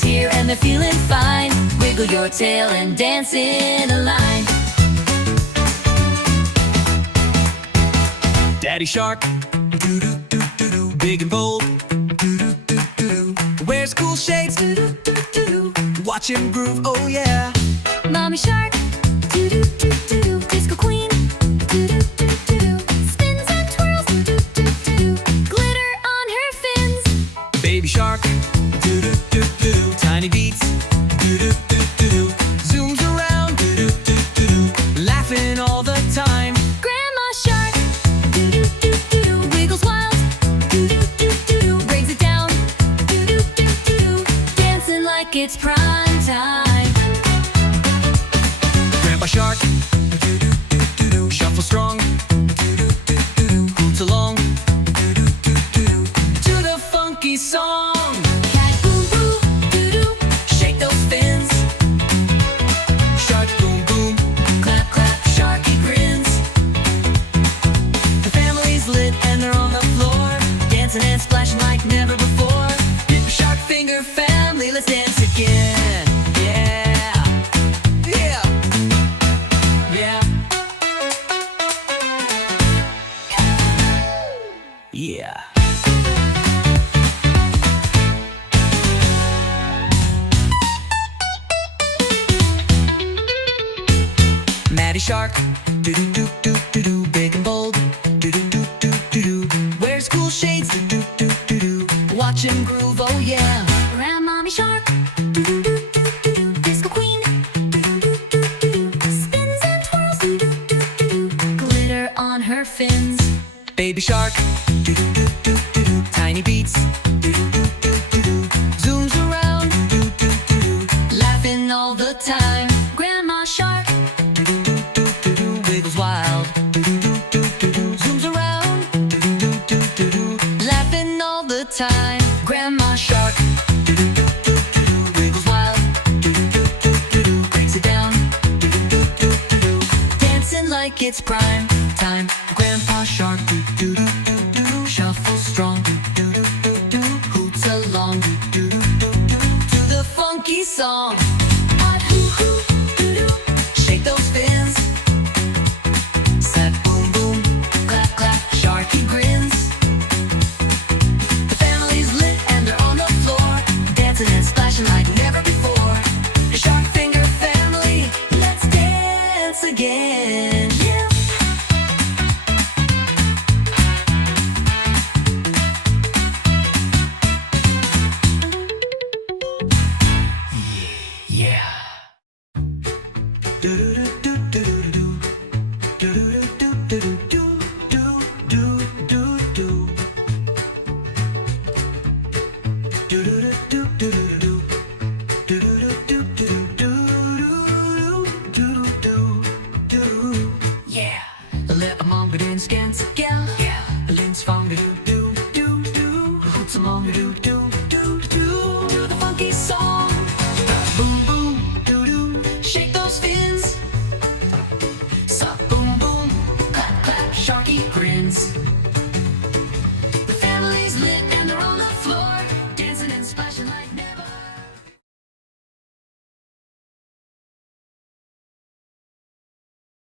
is here and they're feeling fine. Wiggle your tail and dance in a line. Daddy Shark, doo-doo-doo-doo-doo, big and bold, doo-doo-doo-doo-doo, wears cool shades, doo-doo-doo-doo-doo, watch him groove, oh yeah. Mommy Shark, doo-doo-doo-doo-doo, disco queen, doo-doo-doo-doo-doo, spins and twirls, doo-doo-doo-doo, glitter on her fins. Baby Shark, doo-doo-doo-doo-doo, tiny beats, doo-doo-doo-doo-doo, zooms around, doo-doo-doo-doo-doo, laughing all the time. Grandma Shark, doo-doo-doo-doo, wiggles wild, doo-doo-doo-doo, brings it down, doo-doo-doo-doo, dancing like it's prime time. Grandpa Shark, doo-doo-doo-doo-doo, shuffle strong, doo-doo-doo-doo-doo, hoots along, doo-doo-doo-doo, to the funky song. Cat boom boom, doo-doo, Shake those fins. Shark boom boom, clap clap, Sharky grins. the family's lit and they're on the floor, dancing and splashing like never before. Hip Shark Finger family, let's dance again. Yeah, yeah, yeah, yeah. Matty Shark, doo-doo-doo-doo-doo-doo, big and bold, doo-doo-doo-doo-doo-doo, wears cool shades, doo-doo-doo-doo-doo, watch him groove, oh yeah. Grandmommy Shark, doo-doo-doo-doo-doo, disco queen, doo-doo-doo-doo-doo, spins and twirls, doo-doo-doo-doo, glitter on her fins. Baby Shark, doo-doo-doo-doo-doo, tiny beats, doo-doo-doo-doo-doo, zooms around, doo-doo-doo-doo, Laughing all the time. Grandma Shark, doo-doo-doo-doo-doo, wiggles wild, doo-doo-doo-doo-doo, zooms around, doo-doo-doo-doo-doo, laughing all the time. Grandma Shark, doo-doo-doo-doo-doo, wiggles wild, doo-doo-doo-doo-doo, breaks it down, doo-doo-doo-doo-doo, Dancing like it's prime time. Grandpa Shark, doo-doo-doo-doo-doo, shuffles strong, doo-doo-doo-doo, Hoots along, doo-doo-doo-doo, to the funky song. Hot hoo hoo, doo-doo, shake those fins. Slap boom boom, clap clap, Sharky grins. the family's lit and they're on the floor, dancing and splashing like never before. The Shark Finger family, Let's dance again. Yeah. yeah.